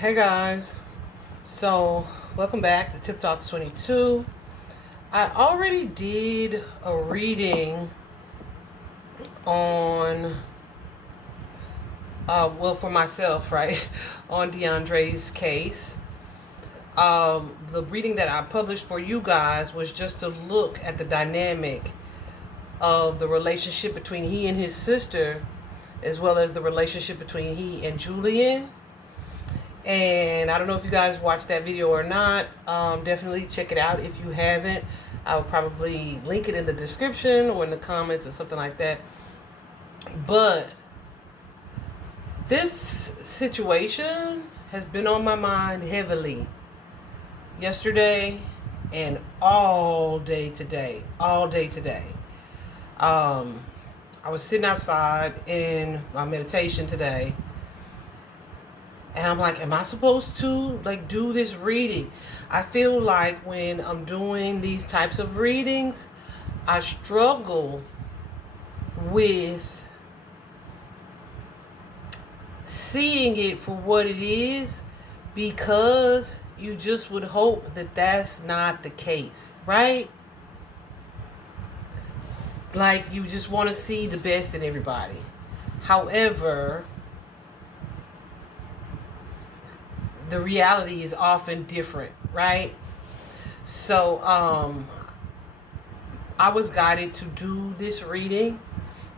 Hey guys, so welcome back to Tip Talks 22. I already did a reading on, for myself, right, on Deundray's case. The reading that I published for you guys was just to look at the dynamic of the relationship between he and his sister, as well as the relationship between he and Julian. And I don't know if you guys watched that video or not. Definitely check it out if you haven't. I will probably link it in the description or in the comments or something like that. But this situation has been on my mind heavily yesterday and all day today. I was sitting outside in my meditation today, and I'm like, am I supposed to do this reading? I feel like when I'm doing these types of readings, I struggle with seeing it for what it is, because you just would hope that that's not the case, right? Like, you just want to see the best in everybody. However, the reality is often different, right? So I was guided to do this reading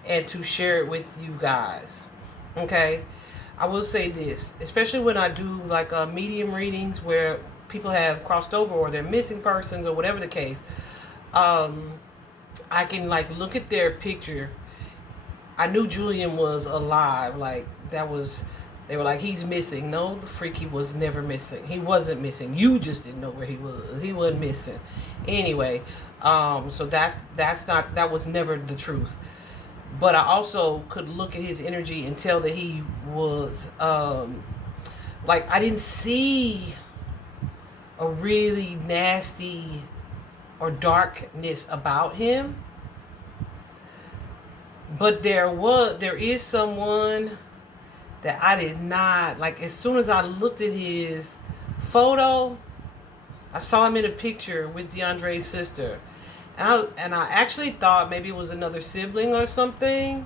and to share it with you guys. Okay, I will say this, especially when I do medium readings where people have crossed over or they're missing persons or whatever the case. I can look at their picture. I knew Julian was alive. They were like, he's missing. No, the freak, he was never missing. He wasn't missing. You just didn't know where he was. He wasn't missing. Anyway, so that was never the truth. But I also could look at his energy and tell that he was, I didn't see a really nasty or darkness about him. But there is someone that I did not as soon as I looked at his photo, I saw him in a picture with Deundray's sister, and I actually thought maybe it was another sibling or something.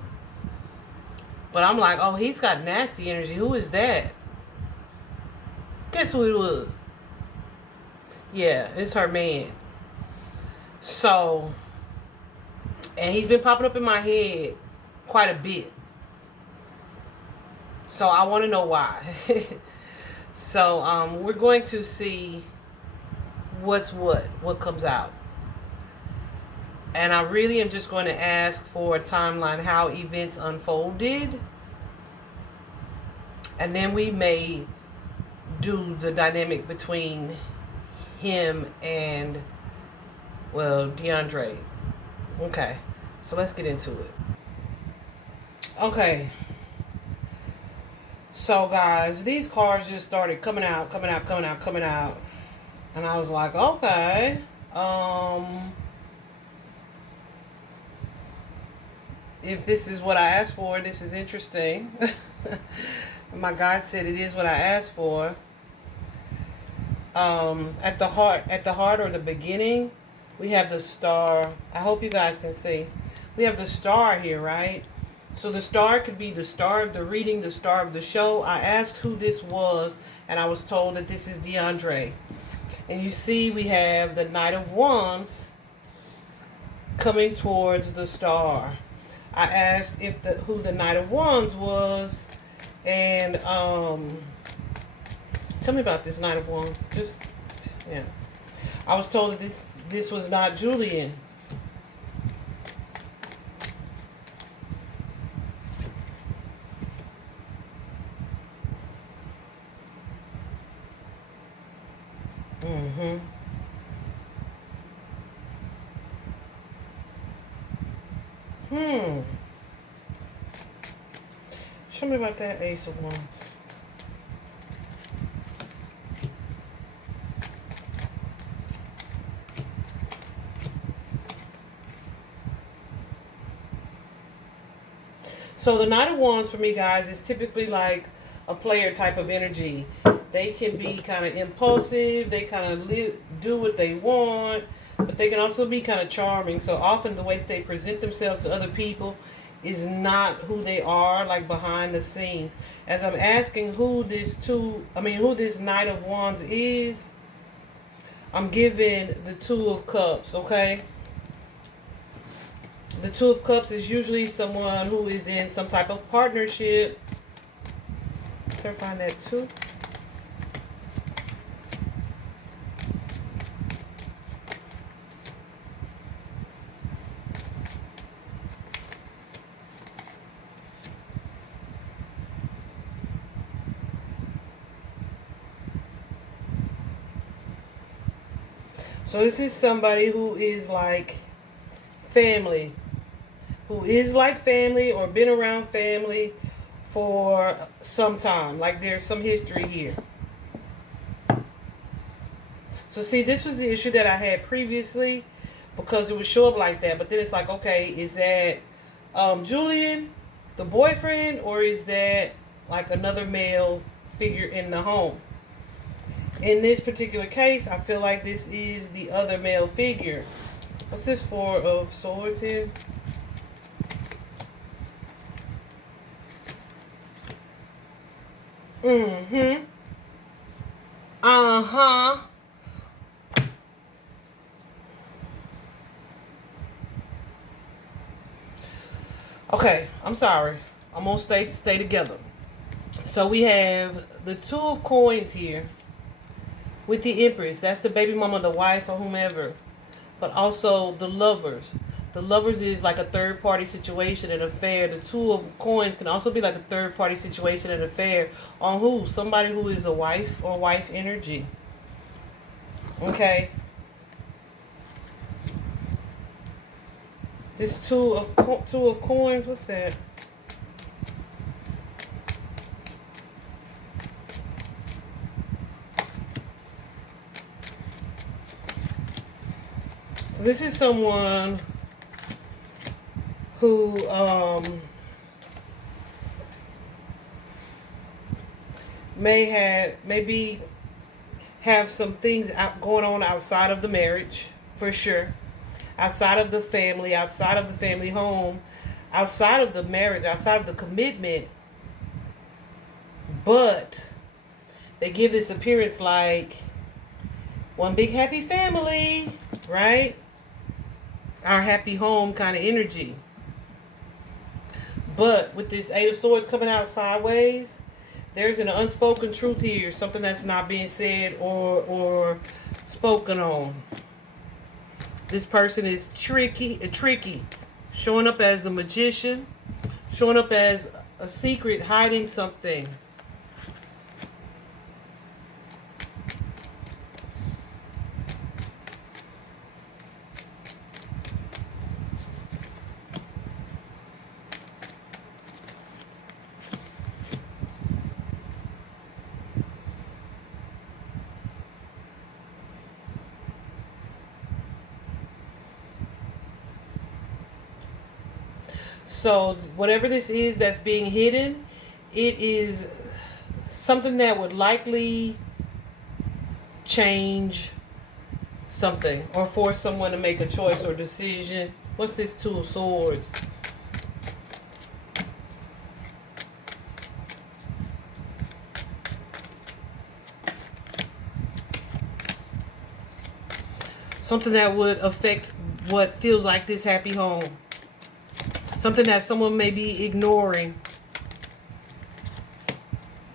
But I'm like, oh, he's got nasty energy. Who is that? Guess who it was? Yeah, it's her man. So, and he's been popping up in my head quite a bit. So I want to know why. So we're going to see what comes out. And I really am just going to ask for a timeline, how events unfolded. And then we may do the dynamic between him and, Deundray. Okay, so let's get into it. Okay. So guys, these cards just started coming out. And I was like, okay. If this is what I asked for, this is interesting. My guide said it is what I asked for. At the heart or the beginning, we have the star. I hope you guys can see. We have the star here, right? So the star could be the star of the reading, the star of the show. I asked who this was, and I was told that this is Deundray. And you see we have the Knight of Wands coming towards the star. I asked who the Knight of Wands was, and tell me about this Knight of Wands. Yeah. I was told that this was not Julian. Show me about that Ace of Wands. So the Knight of Wands for me, guys, is typically like a player type of energy. They can be kind of impulsive. They kind of do what they want, but they can also be kind of charming. So often the way that they present themselves to other people is not who they are, like behind the scenes. As I'm asking who this Knight of Wands is, I'm giving the Two of Cups, okay? The Two of Cups is usually someone who is in some type of partnership. Clarifying that too. So this is somebody who is like family. Who is like family or been around family for some time. Like there's some history here. So see, this was the issue that I had previously because it would show up like that. But then it's like, okay, is that Julian, the boyfriend, or is that like another male figure in the home? In this particular case, I feel like this is the other male figure. What's this Four of Swords here? Mm-hmm. Uh-huh. Okay, I'm sorry. I'm gonna stay together. So we have the Two of Coins here with the Empress. That's the baby mama, the wife, or whomever. But also the Lovers. The Lovers is like a third party situation, an affair. The Two of Coins can also be like a third party situation, an affair on who? Somebody who is a wife or wife energy. Okay. This two of Coins, what's that? So this is someone who maybe have some things going on outside of the marriage, for sure. Outside of the family home, outside of the marriage, outside of the commitment. But they give this appearance like one big happy family, right? Our happy home kind of energy. But with this Eight of Swords coming out sideways, there's an unspoken truth here, something that's not being said or spoken on. This person is tricky, showing up as the magician, showing up as a secret, hiding something. So whatever this is that's being hidden, it is something that would likely change something or force someone to make a choice or decision. What's this Two of Swords? Something that would affect what feels like this happy home. Something that someone may be ignoring.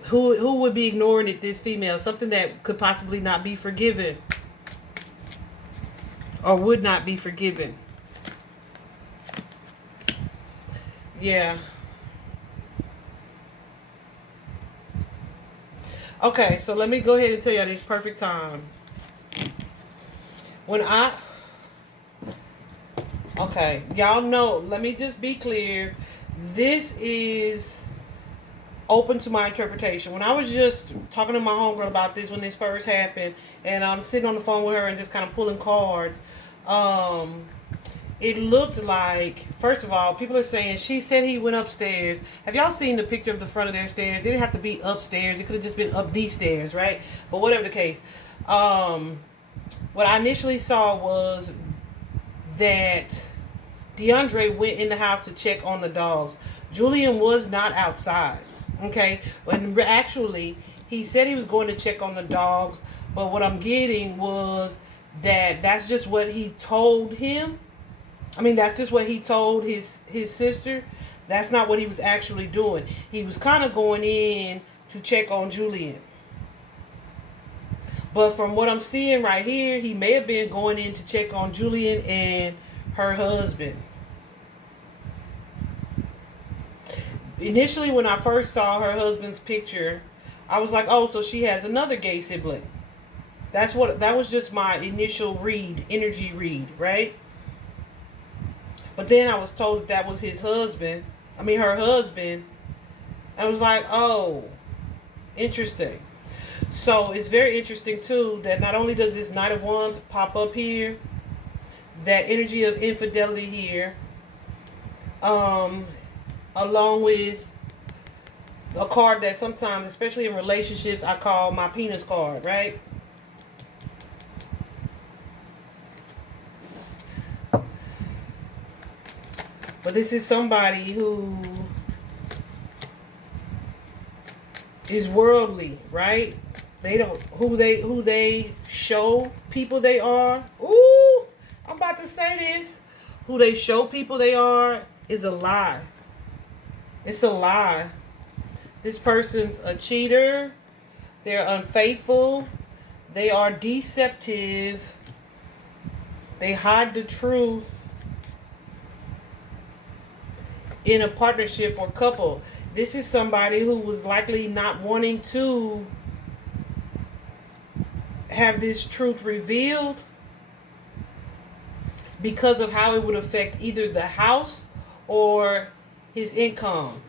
Who would be ignoring it? This female. Something that could possibly not be forgiven. Or would not be forgiven. Yeah. Okay, so let me go ahead and tell y'all this perfect time. Okay, y'all know, let me just be clear. This is open to my interpretation. When I was just talking to my homegirl about this when this first happened, and I'm sitting on the phone with her and just kind of pulling cards, it looked like, first of all, people are saying she said he went upstairs. Have y'all seen the picture of the front of their stairs? It didn't have to be upstairs. It could have just been up these stairs, right? But whatever the case, what I initially saw was that Deundray went in the house to check on the dogs. Julian was not outside, okay? And actually, he said he was going to check on the dogs, but what I'm getting was that that's just what he told him. I mean, that's just what he told his sister. That's not what he was actually doing. He was kind of going in to check on Julian. But from what I'm seeing right here, he may have been going in to check on Julian and her husband. Initially, when I first saw her husband's picture, I was like, oh, so she has another gay sibling. That was just my initial energy read, right? But then I was told that was his husband. I mean, her husband. I was like, oh, interesting. So it's very interesting, too, that not only does this Knight of Wands pop up here, that energy of infidelity here, along with a card that sometimes, especially in relationships, I call my penis card, right? But this is somebody who is worldly, right? They don't who they show people they are. Ooh, I'm about to say this. Who they show people they are is a lie. It's a lie. This person's a cheater. They're unfaithful. They are deceptive. They hide the truth. In a partnership or couple, this is somebody who was likely not wanting to have this truth revealed because of how it would affect either the house or his income,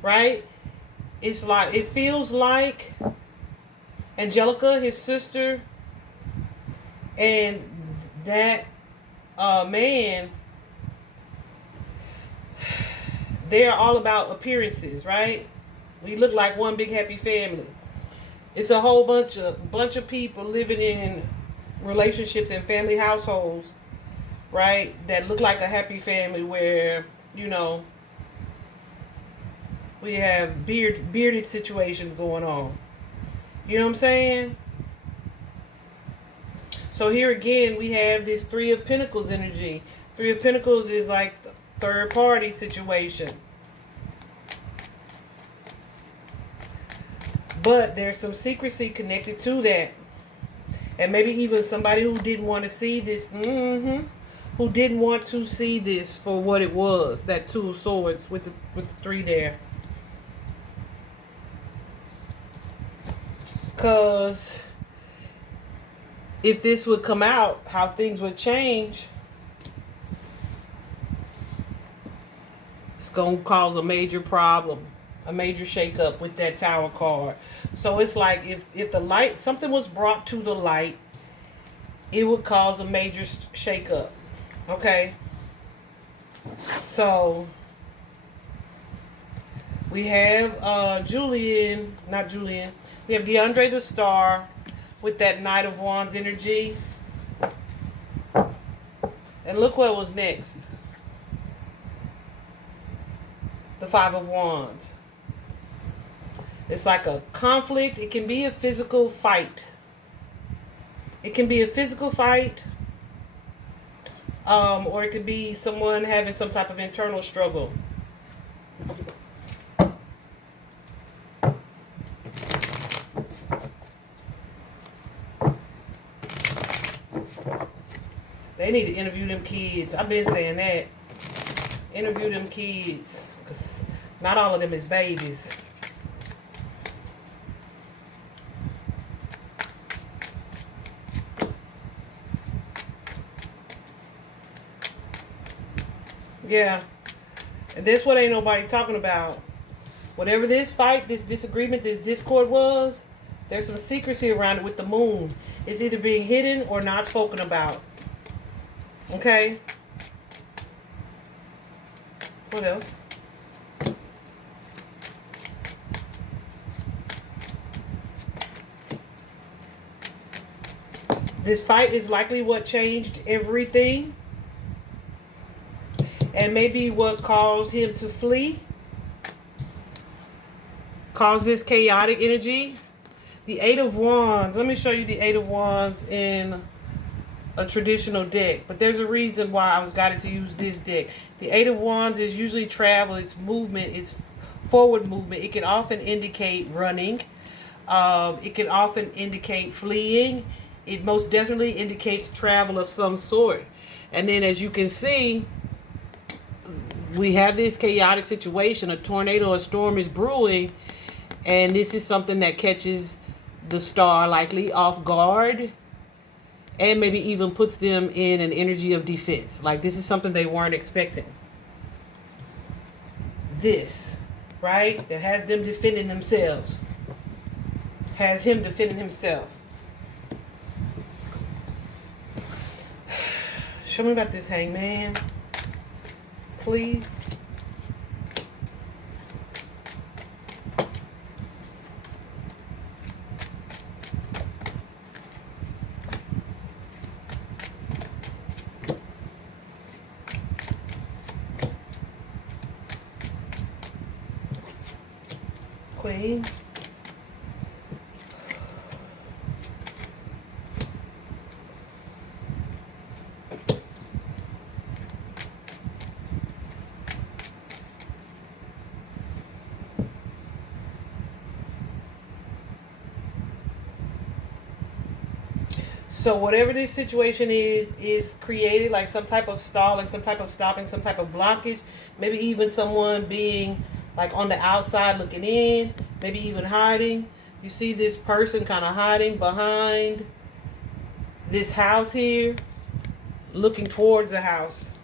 right? It's like, it feels like Angelica, his sister, and that man, they are all about appearances, right? We look like one big happy family. It's a whole bunch of people living in relationships and family households, right? That look like a happy family where, you know, we have bearded situations going on. You know what I'm saying? So here again, we have this Three of Pentacles energy. Three of Pentacles is like third party situation. But there's some secrecy connected to that. And maybe even somebody who didn't want to see this, who didn't want to see this for what it was, that Two of Swords with the three there. Because if this would come out, how things would change, it's going to cause a major problem, a major shakeup with that Tower card. So it's like if the light, something was brought to the light, it would cause a major shakeup. Okay? So we have we have Deundray the Star with that Knight of Wands energy. And look what was next. The Five of Wands. It's like a conflict. It can be a physical fight. It can be a physical fight. Or it could be someone having some type of internal struggle. They need to interview them kids. I've been saying that. Interview them kids. Because not all of them is babies. Yeah. And that's what ain't nobody talking about. Whatever this fight, this disagreement, this discord was, there's some secrecy around it with the moon. It's either being hidden or not spoken about. Okay? What else? This fight is likely what changed everything. And maybe what caused him to flee. Caused this chaotic energy. The Eight of Wands. Let me show you the Eight of Wands in a traditional deck. But there's a reason why I was guided to use this deck. The Eight of Wands is usually travel. It's movement. It's forward movement. It can often indicate running. It can often indicate fleeing. It most definitely indicates travel of some sort. And then as you can see, we have this chaotic situation. A tornado, a storm is brewing. And this is something that catches the star likely off guard. And maybe even puts them in an energy of defense. Like this is something they weren't expecting. This, right? That has them defending themselves. Has him defending himself. Show me about this hangman, please. Queen. So whatever this situation is created, like some type of stalling, some type of stopping, some type of blockage, maybe even someone being like on the outside looking in, maybe even hiding. You see this person kind of hiding behind this house here, looking towards the house.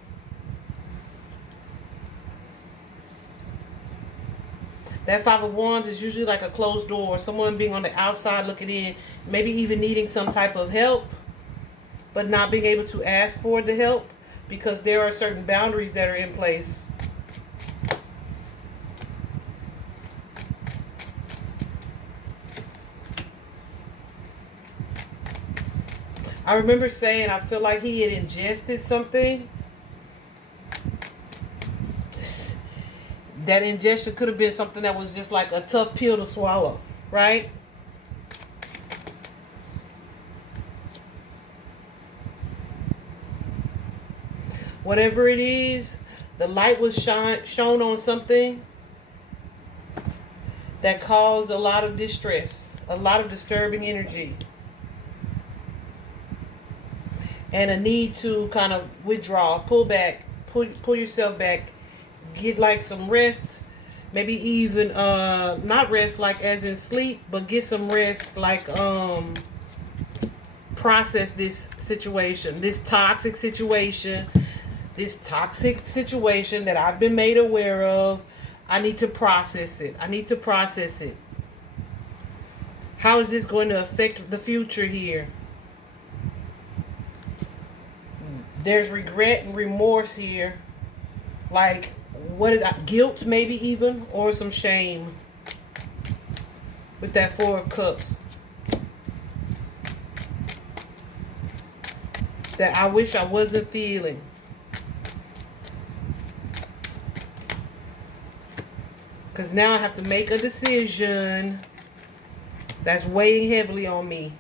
That Five of Wands is usually like a closed door. Someone being on the outside looking in. Maybe even needing some type of help. But not being able to ask for the help. Because there are certain boundaries that are in place. I remember saying I feel like he had ingested something. That ingestion could have been something that was just like a tough pill to swallow, right? Whatever it is, the light was shown on something that caused a lot of distress, a lot of disturbing energy. And a need to kind of withdraw, pull back, pull yourself back. Get like some rest, maybe even not rest like as in sleep, but get some rest like process this situation, this toxic situation that I've been made aware of. I need to process it. How is this going to affect the future here? There's regret and remorse here, like guilt maybe even, or some shame with that Four of Cups. That I wish I wasn't feeling. Because now I have to make a decision that's weighing heavily on me.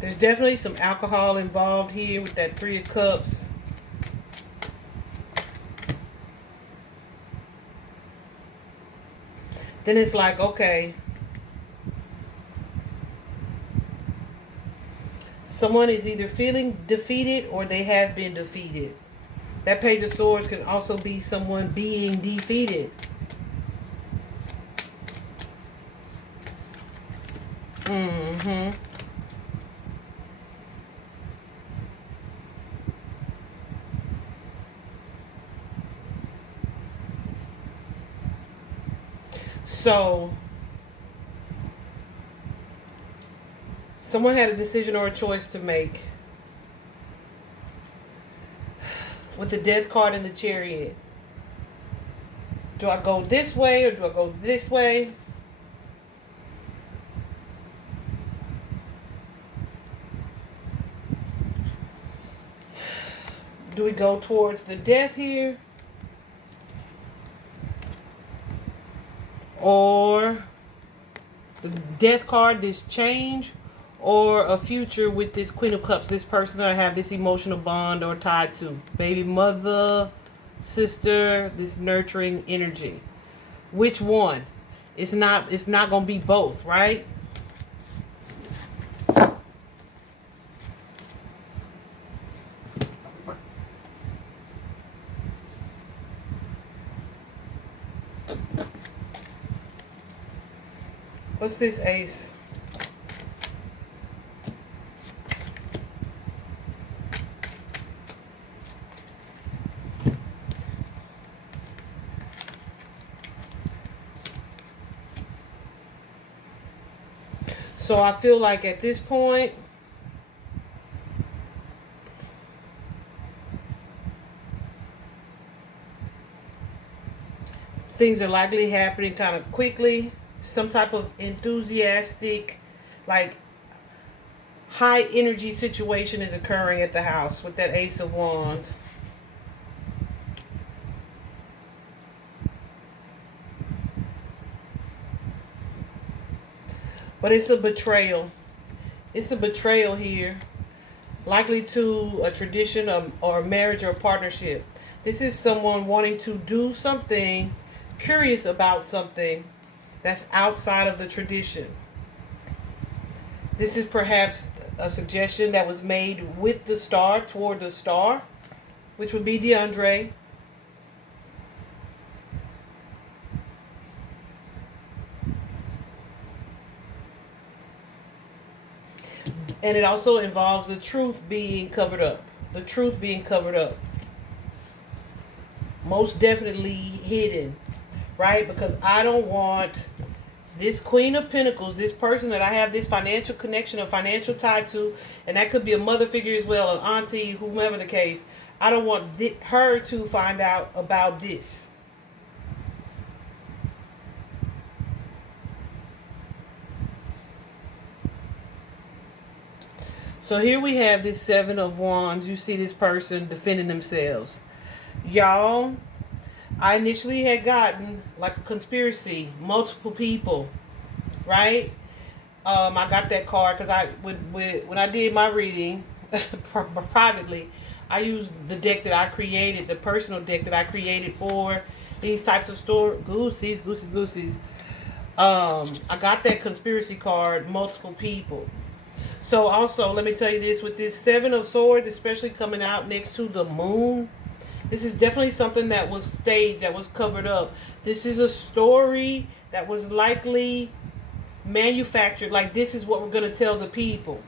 There's definitely some alcohol involved here with that Three of Cups. Then it's like, okay, someone is either feeling defeated or they have been defeated. That Page of Swords can also be someone being defeated. So Someone had a decision or a choice to make. With the death card in the Chariot. Do I go this way or do I go this way? Do we go towards the death here? Or the death card, this change? Or a future with this Queen of Cups, this person that I have this emotional bond or tied to? Baby mother, sister, this nurturing energy. Which one? It's not going to be both, right? What's this ace? So I feel like at this point, things are likely happening kind of quickly. Some type of enthusiastic, like high energy situation is occurring at the house with that Ace of Wands. But it's a betrayal. It's a betrayal here. Likely to a tradition or a marriage or a partnership. This is someone wanting to do something, curious about something that's outside of the tradition. This is perhaps a suggestion that was made with the star, toward the star, which would be Deundray. And it also involves the truth being covered up. The truth being covered up. Most definitely hidden. Right? Because I don't want this Queen of Pentacles, this person that I have this financial connection, a financial tie to, and that could be a mother figure as well, an auntie, whomever the case. I don't want her to find out about this. So here we have this Seven of Wands. You see this person defending themselves. Y'all, I initially had gotten like a conspiracy, multiple people, right? I got that card because when I did my reading privately, I used the deck that I created, the personal deck that I created for these types of goosies. I got that conspiracy card, multiple people. So also, let me tell you this, with this Seven of Swords, especially coming out next to the moon, this is definitely something that was staged, that was covered up. This is a story that was likely manufactured. Like, this is what we're going to tell the people.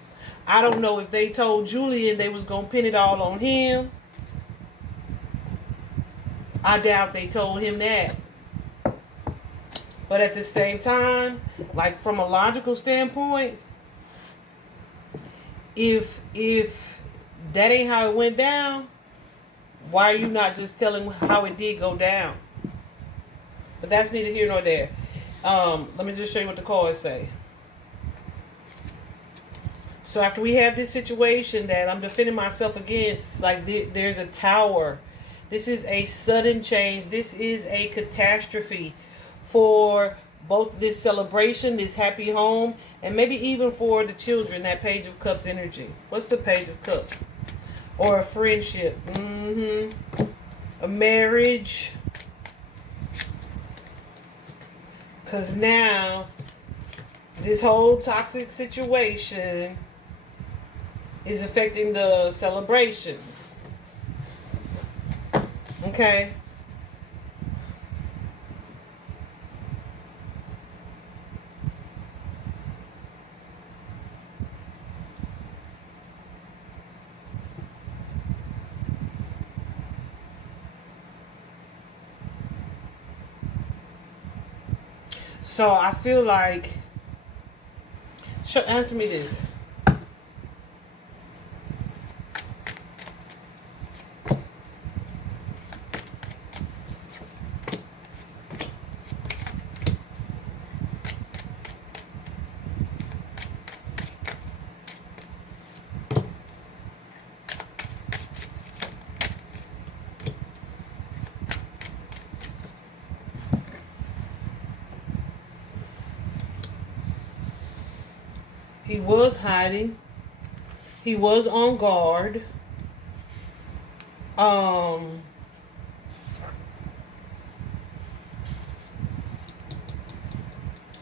I don't know if they told Julian they was going to pin it all on him. I doubt they told him that. But at the same time, like from a logical standpoint, if that ain't how it went down, why are you not just telling how it did go down? But that's neither here nor there. Let me just show you what the cards say. So after we have this situation that I'm defending myself against, like there's a tower. This is a sudden change. This is a catastrophe for both this celebration, this happy home, and maybe even for the children, that Page of Cups energy. What's the Page of Cups? Or a friendship. A marriage. Because now, this whole toxic situation is affecting the celebration. Okay? So I feel like, answer me this. He was hiding. He was on guard. And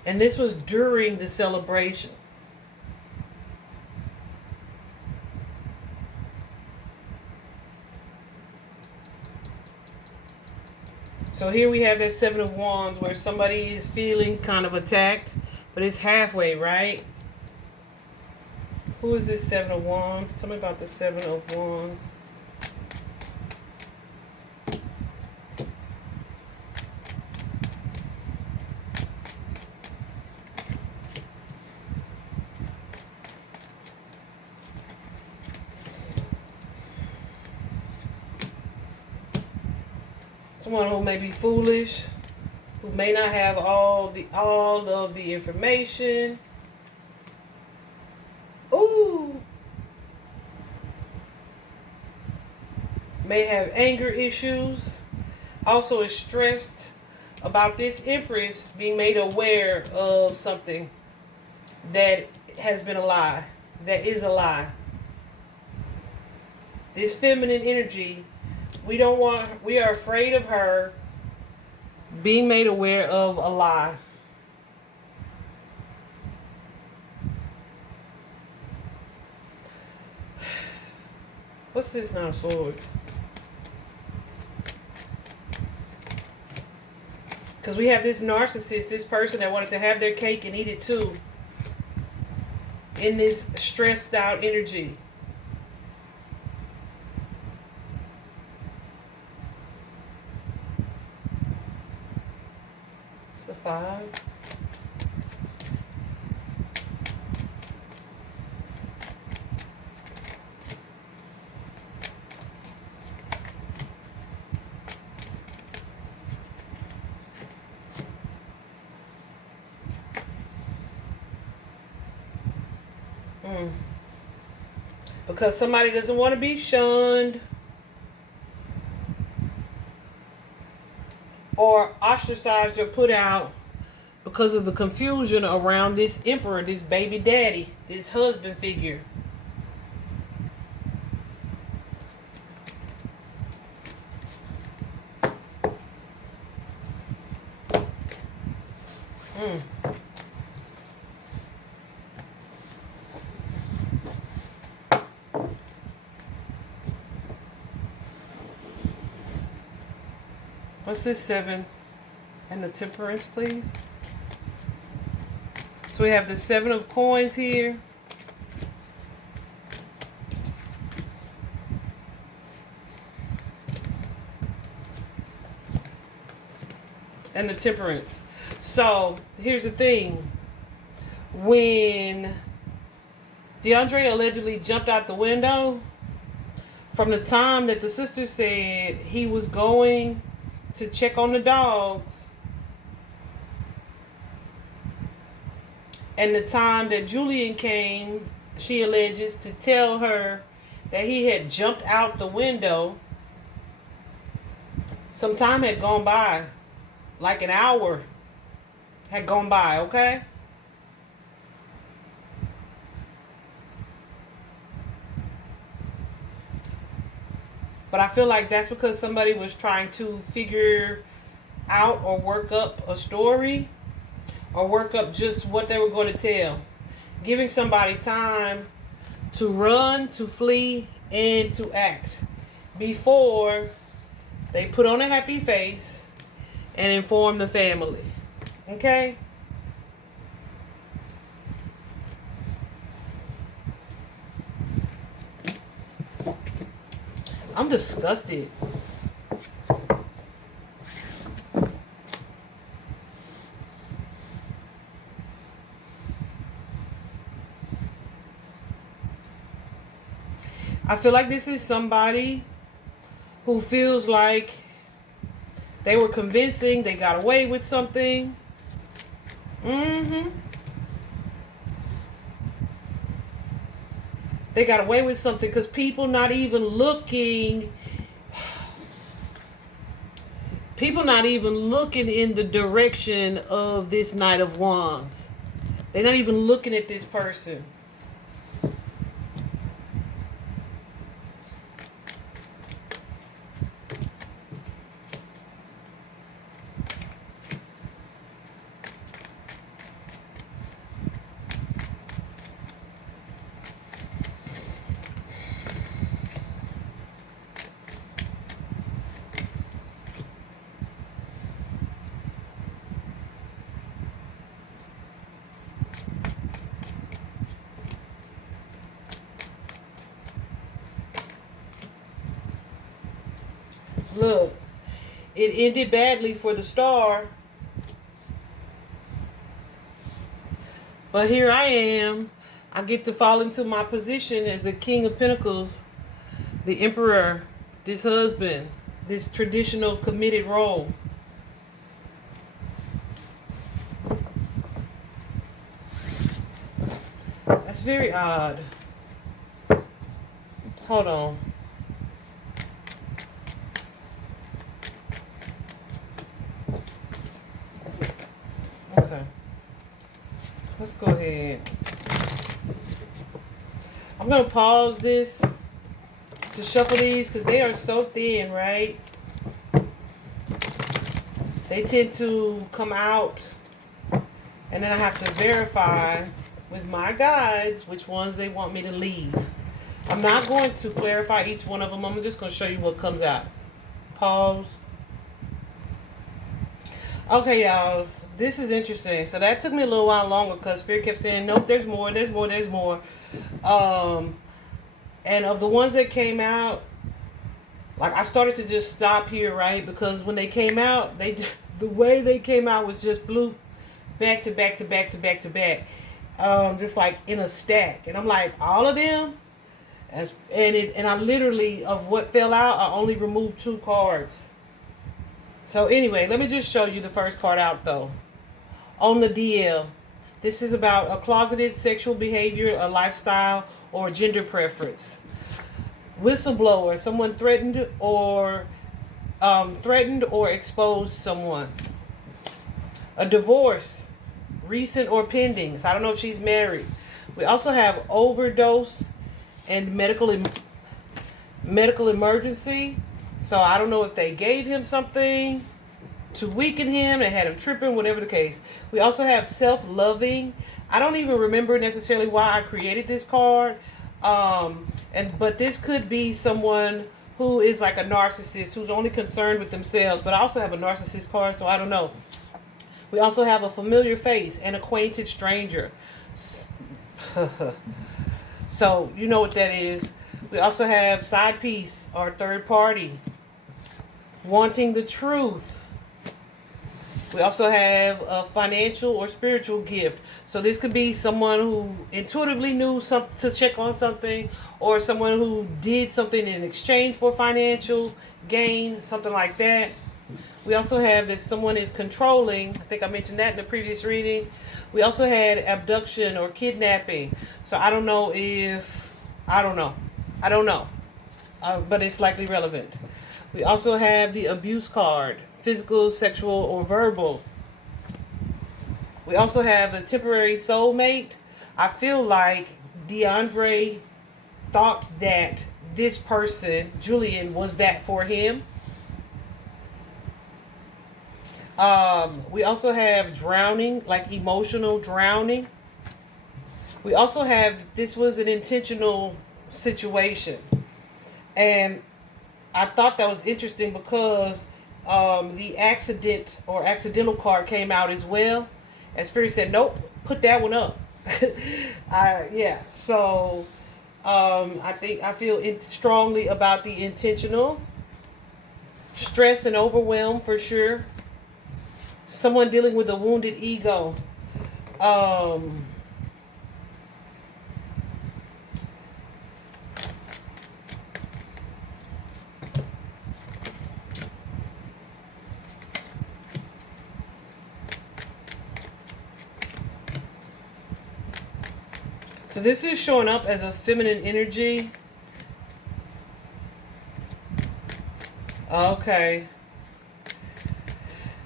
this was during the celebration. So here we have that Seven of Wands where somebody is feeling kind of attacked, but it's halfway, right? Who is this Seven of Wands? Tell me about the Seven of Wands. Someone who may be foolish, who may not have all of the information. Ooh. May have anger issues. Also is stressed about this Empress being made aware of something that has been a lie, that is a lie. This feminine energy, we are afraid of her being made aware of a lie. What's this Nine of Swords? Because we have this narcissist, this person that wanted to have their cake and eat it too. In this stressed out energy. It's the 5. Because somebody doesn't want to be shunned or ostracized or put out because of the confusion around this emperor, this baby daddy, this husband figure. What's this 7 and the Temperance, please? So we have the 7 of coins here. And the Temperance. So here's the thing. When Deundray allegedly jumped out the window, from the time that the sister said he was going to check on the dogs, and the time that Julian came, she alleges, to tell her that he had jumped out the window, some time had gone by. Like an hour had gone by, okay? But I feel like that's because somebody was trying to figure out or work up a story or work up just what they were going to tell. Giving somebody time to run, to flee, and to act before they put on a happy face and inform the family. Okay? I'm disgusted. I feel like this is somebody who feels like they were convincing, they got away with something. They got away with something because people not even looking. People not even looking in the direction of this Knight of Wands. They're not even looking at this person. Look, it ended badly for the star. But here I am. I get to fall into my position as the King of Pentacles, the Emperor, this husband, this traditional committed role. That's very odd. Hold on. Okay. Let's go ahead. I'm going to pause this to shuffle these because they are so thin, right? They tend to come out and then I have to verify with my guides which ones they want me to leave. I'm not going to clarify each one of them. I'm just going to show you what comes out. Pause. Okay, y'all. This is interesting. So that took me a little while longer because Spirit kept saying, nope, there's more, there's more, there's more. And of the ones that came out, like I started to just stop here, right? Because when they came out, the way they came out was just blue, back to back to back to back to back, just like in a stack. And I'm like, all of them, and I literally of what fell out, I only removed 2 cards. So anyway, let me just show you the first card out though. On the DL, this is about a closeted sexual behavior, a lifestyle, or a gender preference. Whistleblower, someone threatened or exposed someone. A divorce, recent or pending. So I don't know if she's married. We also have overdose and medical emergency. So I don't know if they gave him something to weaken him, they had him tripping, whatever the case. We also have self-loving. I don't even remember necessarily why I created this card. But this could be someone who is like a narcissist, who's only concerned with themselves. But I also have a narcissist card, so I don't know. We also have a familiar face, an acquainted stranger. So you know what that is. We also have side piece or third party, wanting the truth. We also have a financial or spiritual gift. So this could be someone who intuitively knew to check on something, or someone who did something in exchange for financial gain, something like that. We also have that someone is controlling. I think I mentioned that in the previous reading. We also had abduction or kidnapping. So I don't know. But it's likely relevant. We also have the abuse card. Physical, sexual, or verbal. We also have a temporary soulmate. I feel like Deundray thought that this person, Julian, was that for him. We also have drowning, like emotional drowning. We also have, this was an intentional situation. And I thought that was interesting because the accident or accidental card came out as well. And Spirit said, nope, put that one up. Yeah, so I feel strongly about the intentional. Stress and overwhelm for sure. Someone dealing with a wounded ego. So this is showing up as a feminine energy. Okay.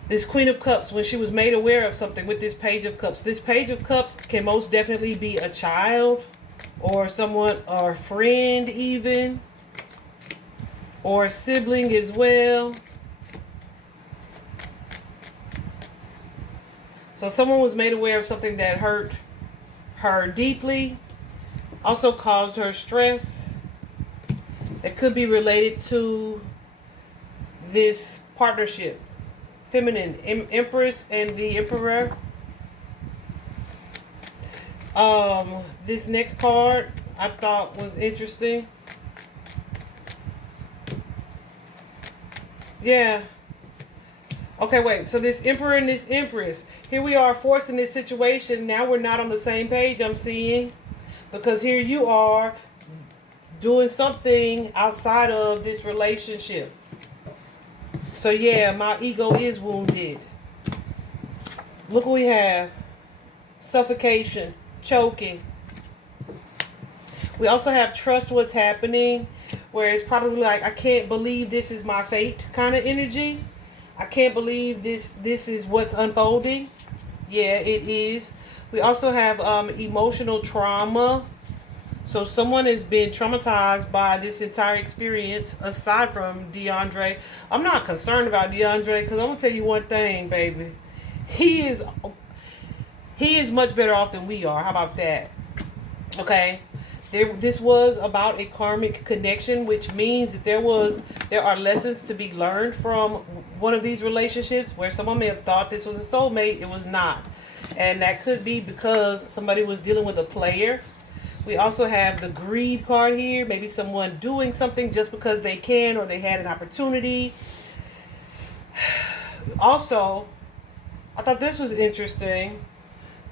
This Queen of Cups, when she was made aware of something with this Page of Cups. This Page of Cups can most definitely be a child or someone, or a friend even, or a sibling as well. So someone was made aware of something that hurt her deeply, also caused her stress. It could be related to this partnership. Feminine, Empress and the Emperor. This next card I thought was interesting. Yeah. Okay, wait. So this emperor and this empress. Here we are forced in this situation. Now we're not on the same page, I'm seeing. Because here you are doing something outside of this relationship. So yeah, my ego is wounded. Look what we have. Suffocation. Choking. We also have trust what's happening. Where it's probably like, I can't believe this is my fate kind of energy. I can't believe this is what's unfolding. Yeah, it is. We also have emotional trauma. So someone has been traumatized by this entire experience aside from Deundray. I'm not concerned about Deundray because I'm going to tell you one thing, baby. He is much better off than we are. How about that? Okay? This was about a karmic connection, which means that there are lessons to be learned from one of these relationships where someone may have thought this was a soulmate. It was not. And that could be because somebody was dealing with a player. We also have the greed card here. Maybe someone doing something just because they can or they had an opportunity. Also, I thought this was interesting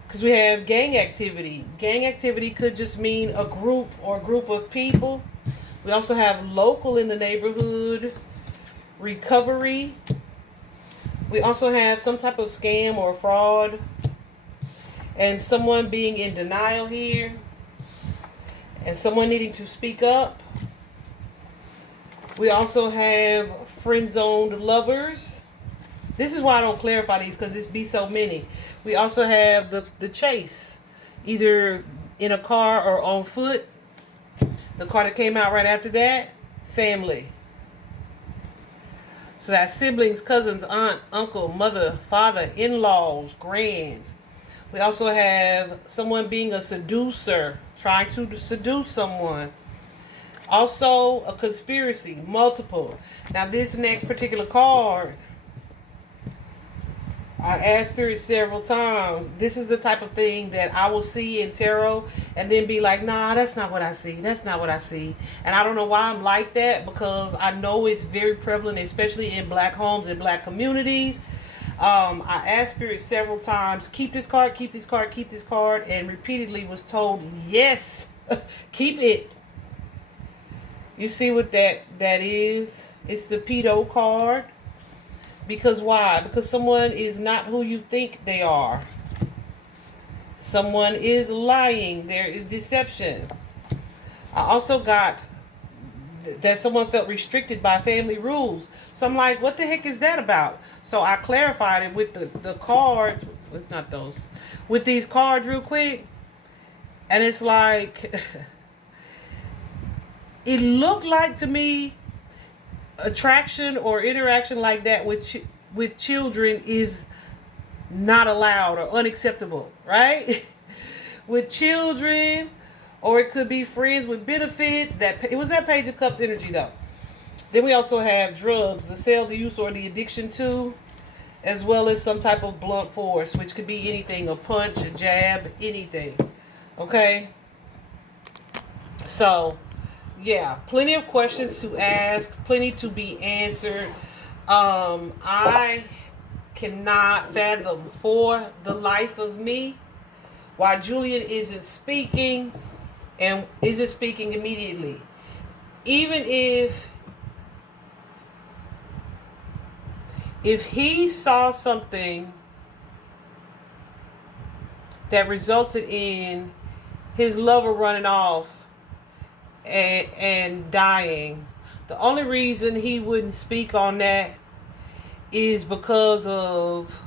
because we have gang activity. Gang activity could just mean a group or a group of people. We also have local in the neighborhood. Recovery. We also have some type of scam or fraud. And someone being in denial here. And someone needing to speak up. We also have friend-zoned lovers. This is why I don't clarify these because this be so many. We also have the chase. Either in a car or on foot. The card that came out right after that. Family. So that's siblings, cousins, aunt, uncle, mother, father, in-laws, grands. We also have someone being a seducer, trying to seduce someone. Also, a conspiracy, multiple. Now, this next particular card, I asked Spirit several times. This is the type of thing that I will see in tarot and then be like, nah, that's not what I see. That's not what I see. And I don't know why I'm like that because I know it's very prevalent, especially in black homes and black communities. I asked Spirit several times, keep this card, keep this card, keep this card, and repeatedly was told, yes, keep it. You see what that is? It's the pedo card. Because why? Because someone is not who you think they are. Someone is lying. There is deception. I also got that someone felt restricted by family rules. So I'm like, what the heck is that about? So I clarified it with the cards. It's not those. With these cards real quick. And it's like, it looked like to me, attraction or interaction like that with children is not allowed or unacceptable, right? With children, or it could be friends with benefits. It was that Page of Cups energy though. Then we also have drugs, the sale, the use, or the addiction to, as well as some type of blunt force, which could be anything, a punch, a jab, anything. Okay? So, yeah, plenty of questions to ask, plenty to be answered. I cannot fathom for the life of me why Julian isn't speaking and isn't speaking immediately. Even if he saw something that resulted in his lover running off and dying, the only reason he wouldn't speak on that is because of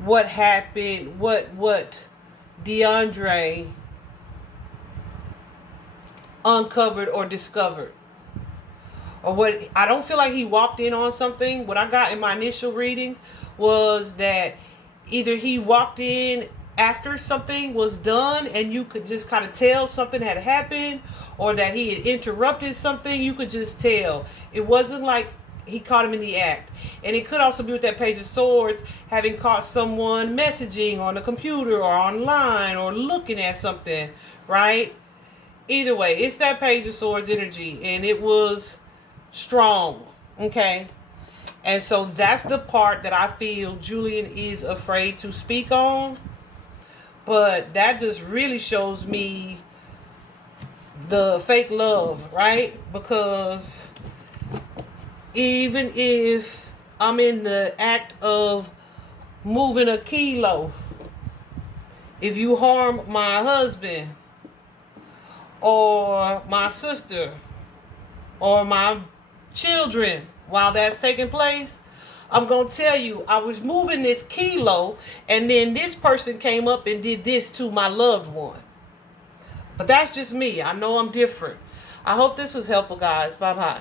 what happened, what Deundray uncovered or discovered. Or what, I don't feel like he walked in on something. What I got in my initial readings was that either he walked in after something was done and you could just kind of tell something had happened, or that he had interrupted something. You could just tell. It wasn't like he caught him in the act. And it could also be with that Page of Swords, having caught someone messaging on the computer or online or looking at something, right? Either way, it's that Page of Swords energy, and it was strong. Okay, And so that's the part that I feel Julian is afraid to speak on. But that just really shows me the fake love, right? Because even if I'm in the act of moving a kilo, if you harm my husband or my sister or my children while that's taking place, I'm going to tell you, I was moving this kilo and then this person came up and did this to my loved one. But that's just me. I know I'm different. I hope this was helpful, guys. Bye-bye.